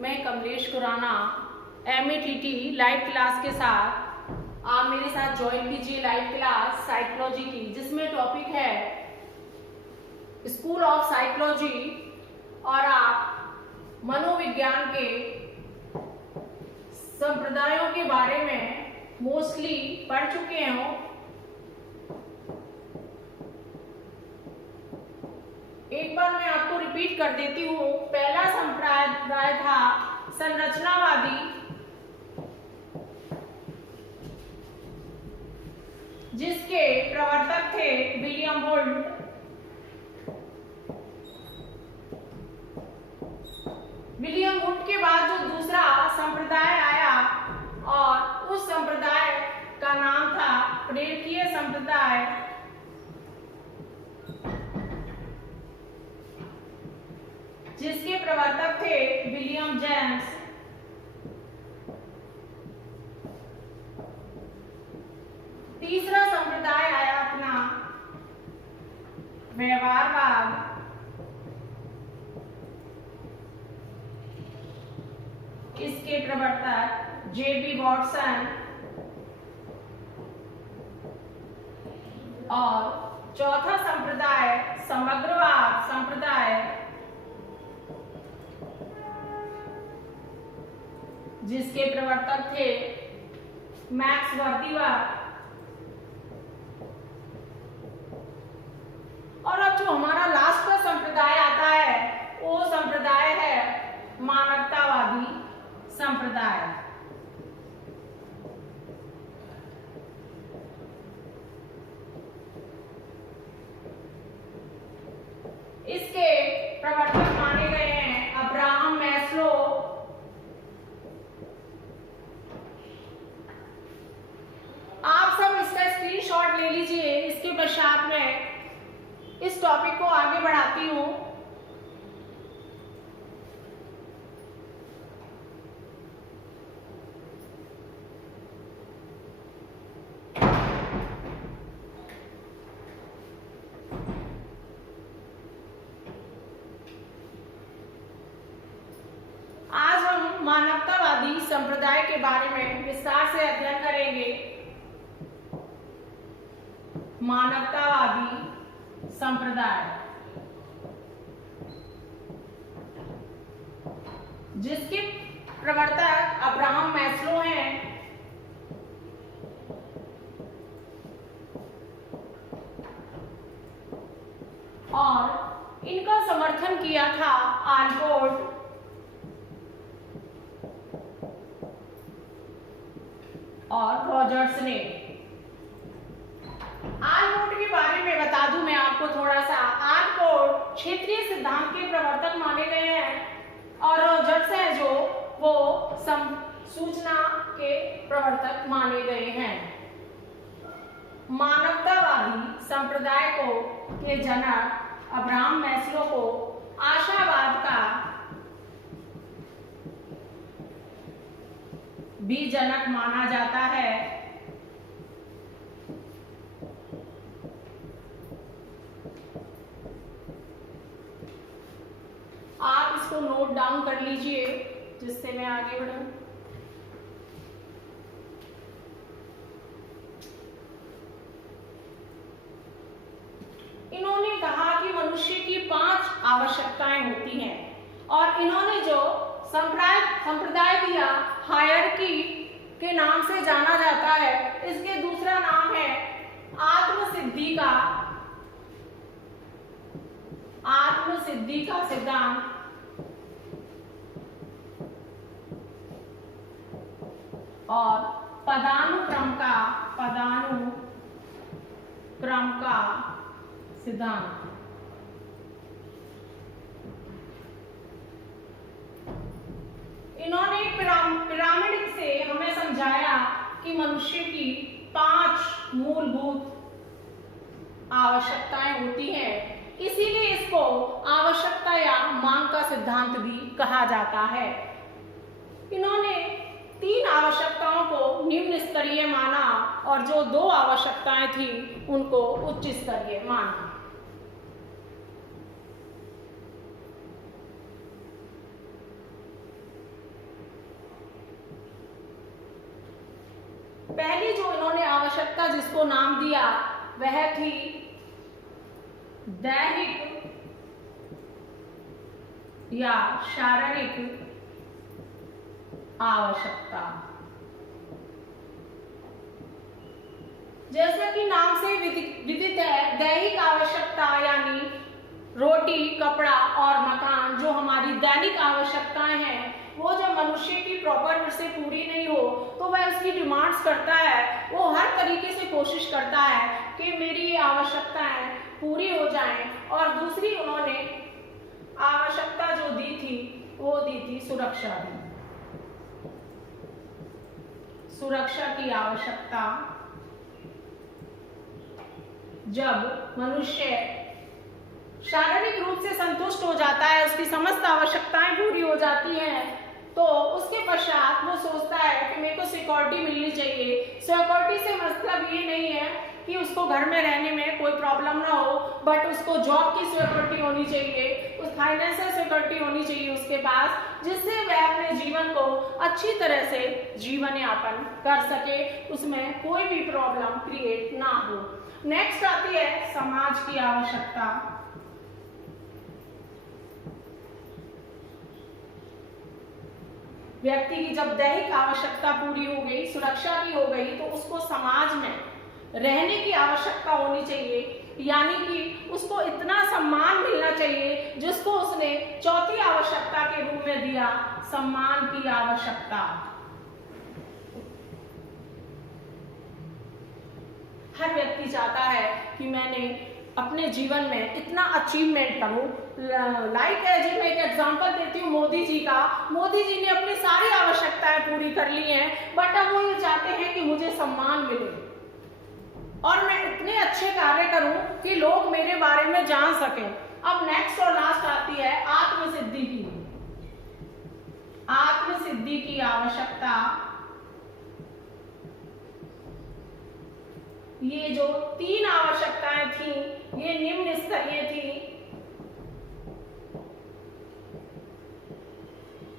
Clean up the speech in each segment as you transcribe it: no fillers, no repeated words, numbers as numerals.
मैं Kamlesh Khurana METT live class के साथ आप मेरे साथ ज्वाइन कीजिए लाइव क्लास साइकोलॉजी की, जिसमें टॉपिक है स्कूल ऑफ साइकोलॉजी और आप मनोविज्ञान के संप्रदायों के बारे में मोस्टली पढ़ चुके हो। एक बार मैं आपको रिपीट कर देती हूँ। पहला संप्रदाय था संरचनावादी, जिसके प्रवर्तक थे विलियम वुल्फ। विलियम वुल्फ के बाद जो दूसरा संप्रदाय आया और उस संप्रदाय का नाम था प्रेरकीय संप्रदाय, जिसके प्रवर्तक थे विलियम जेम्स। तीसरा संप्रदाय आया अपना व्यवहारवाद, इसके प्रवर्तक JB वॉटसन। और चौथा संप्रदाय समग्रवाद संप्रदाय, जिसके प्रवर्तक थे मैक्स वर्दीवर्थ। और अब जो हमारा लास्ट का संप्रदाय आता है वो संप्रदाय है मानवतावादी संप्रदाय। इसके प्रवर्तक माने गए हैं अब्राहम मैस्लो, आप सब इसका स्क्रीनशॉट ले लीजिए। इसके पश्चात में इस टॉपिक को आगे बढ़ाती हूं। आज हम मानवतावादी संप्रदाय के बारे में विस्तार से अध्ययन करेंगे। मानवतावादी संप्रदाय, जिसके प्रवर्तक अब्राहम मैस्लो हैं। और इनका समर्थन किया था आलपोर्ट और रॉजर्स ने। आलपोर्ट के बारे में बता दूं मैं आपको थोड़ा सा। आलपोर्ट क्षेत्रीय सिद्धांत के प्रवर्तक माने गए हैं और रॉजर्स हैं जो वो सूचना के प्रवर्तक माने गए हैं। मानवतावादी संप्रदाय के जनक अब्राहम मैस्लो को आशावाद का भी जनक माना जाता है। आप इसको नोट डाउन कर लीजिए जिससे मैं आगे बढ़ूं। इन्होंने कहा कि मनुष्य की 5 आवश्यकताएं होती हैं और इन्होंने जो संप्रदाय दिया हायरार्की के नाम से जाना जाता है। इसके दूसरा नाम है आत्मसिद्धि का सिद्धांत। और पदानुक्रम का सिद्धांत। इन्होंने पिरामिड से हमें समझाया कि मनुष्य की 5 मूलभूत आवश्यकताएं होती हैं, इसीलिए इसको आवश्यकता या मांग का सिद्धांत भी कहा जाता है। इन्होंने 3 आवश्यकताओं को निम्न स्तरीय माना और जो 2 आवश्यकताएं थी उनको उच्च स्तरीय माना। आवश्यकता जिसको नाम दिया वह थी दैहिक या शारीरिक आवश्यकता। जैसा कि नाम से विदित है, दैहिक आवश्यकता यानी रोटी, कपड़ा और मकान जो हमारी दैनिक आवश्यकताएं हैं, वो जब मनुष्य की प्रॉपर से पूरी नहीं हो तो वह उसकी डिमांड्स करता है। वो हर तरीके से कोशिश करता है कि मेरी ये आवश्यकताएं पूरी हो जाएं। और दूसरी उन्होंने आवश्यकता जो दी थी वो दी थी सुरक्षा दी, सुरक्षा की आवश्यकता। जब मनुष्य शारीरिक रूप से संतुष्ट हो जाता है, उसकी समस्त आवश्यकताएं पूरी हो जाती हैं, तो उसके पश्चात वो सोचता है कि मेरे को सिक्योरिटी मिलनी चाहिए। सिक्योरिटी से मतलब ये नहीं है कि उसको घर में रहने में कोई प्रॉब्लम ना हो, बट उसको जॉब की सिक्योरिटी होनी चाहिए, उस फाइनेंशियल सिक्योरिटी होनी चाहिए उसके पास, जिससे वह अपने जीवन को अच्छी तरह से जीवन यापन कर सके, उसमें कोई भी प्रॉब्लम क्रिएट ना हो। नेक्स्ट आती है समाज की आवश्यकता। व्यक्ति की जब दैहिक आवश्यकता पूरी हो गई, सुरक्षा की हो गई, तो उसको समाज में रहने की आवश्यकता होनी चाहिए, यानी कि उसको इतना सम्मान मिलना चाहिए जिसको उसने चौथी आवश्यकता के रूप में दिया, सम्मान की आवश्यकता। हर व्यक्ति चाहता है कि मैंने अपने जीवन में इतना अचीवमेंट करूं। लाइक मैं एक एग्जांपल देती हूँ मोदी जी का। मोदी जी ने अपनी सारी आवश्यकताएं पूरी कर ली हैं, बट अब वो ये चाहते हैं कि मुझे सम्मान मिले और मैं इतने अच्छे कार्य करूं कि लोग मेरे बारे में जान सकें। अब नेक्स्ट और लास्ट आती है आत्मसिद्धि की, आत्मसिद्धि की आवश्यकता। ये जो तीन आवश्यकताएं थी ये निम्न स्तरीय थी,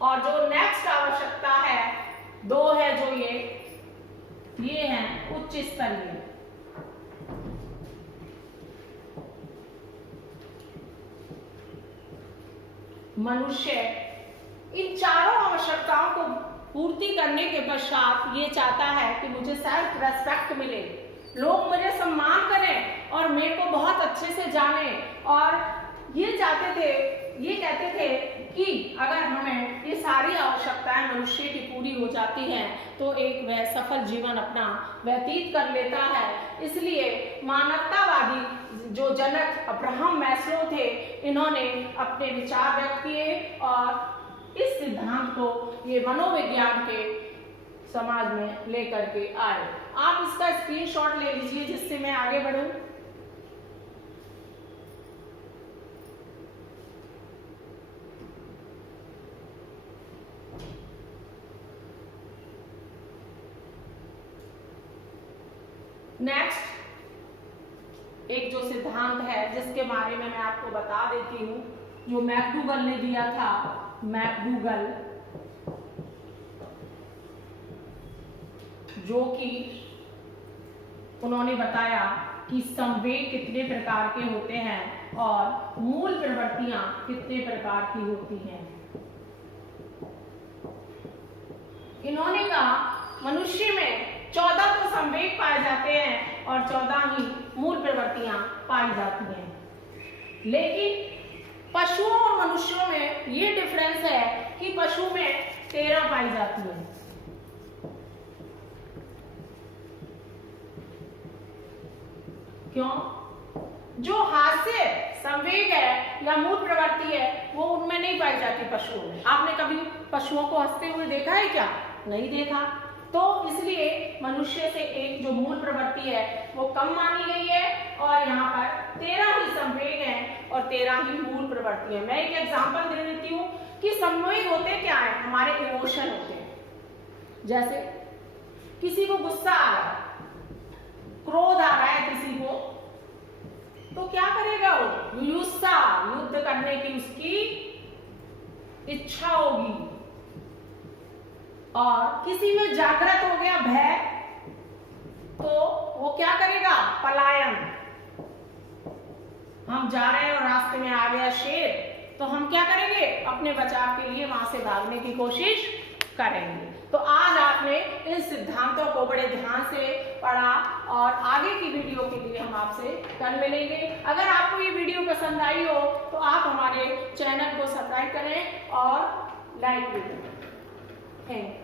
और जो नेक्स्ट आवश्यकता है दो है जो ये है उच्च स्तरीय। मनुष्य इन चारों आवश्यकताओं को पूर्ति करने के पश्चात ये चाहता है कि मुझे सेल्फ रेस्पेक्ट मिले, लोग मुझे सम्मान करें और मेरे को बहुत अच्छे से जाने। और ये चाहते थे, ये कहते थे कि अगर हमें ये सारी आवश्यकताएं मनुष्य की पूरी हो जाती हैं तो एक वह सफल जीवन अपना व्यतीत कर लेता है। इसलिए मानवतावादी जो जनक अब्राहम मैस्लो थे, इन्होंने अपने विचार व्यक्त किए और इस सिद्धांत को ये मनोविज्ञान के समाज में लेकर के आए। आप इसका स्क्रीनशॉट ले लीजिए जिससे मैं आगे बढ़ूं। नेक्स्ट एक जो सिद्धांत है जिसके बारे में मैं आपको बता देती हूं, जो मैकडूगल ने दिया था। मैकडूगल जो कि उन्होंने बताया कि संवेग कितने प्रकार के होते हैं और मूल प्रवृत्तियां कितने प्रकार की होती हैं। इन्होंने कहा मनुष्य में 14 तो संवेग पाए जाते हैं और 14 ही मूल प्रवृत्तियां पाई जाती हैं। लेकिन पशुओं और मनुष्यों में ये डिफरेंस है कि पशु में 13 पाई जाती है। क्यों? जो हास्य संवेग है या मूल प्रवृत्ति है वो उनमें नहीं पाई जाती पशुओं में। आपने कभी पशुओं को हंसते हुए देखा है क्या? नहीं देखा। तो इसलिए मनुष्य से एक जो मूल प्रवृत्ति है वो कम मानी गई है और यहाँ पर 13 ही संवेग हैं और 13 ही मूल प्रवृत्ति है। मैं एक एग्जांपल दे देती हूँ कि संवेग होते क्या है, हमारे इमोशन होते हैं। जैसे किसी को गुस्सा आ रहा है, क्रोध आ रहा है किसी को, तो क्या करेगा वो? युद्ध करने की उसकी इच्छा होगी। और किसी में जागृत हो गया भय, तो वो क्या करेगा? पलायन। हम जा रहे हैं और रास्ते में आ गया शेर, तो हम क्या करेंगे? अपने बचाव के लिए वहां से भागने की कोशिश करेंगे। तो आज आपने इन सिद्धांतों को बड़े ध्यान से पढ़ा और आगे की वीडियो के लिए हम आपसे कल मिलेंगे। अगर आपको ये वीडियो पसंद आई हो तो आप हमारे चैनल को सब्सक्राइब करें और लाइक भी करें। Thank you.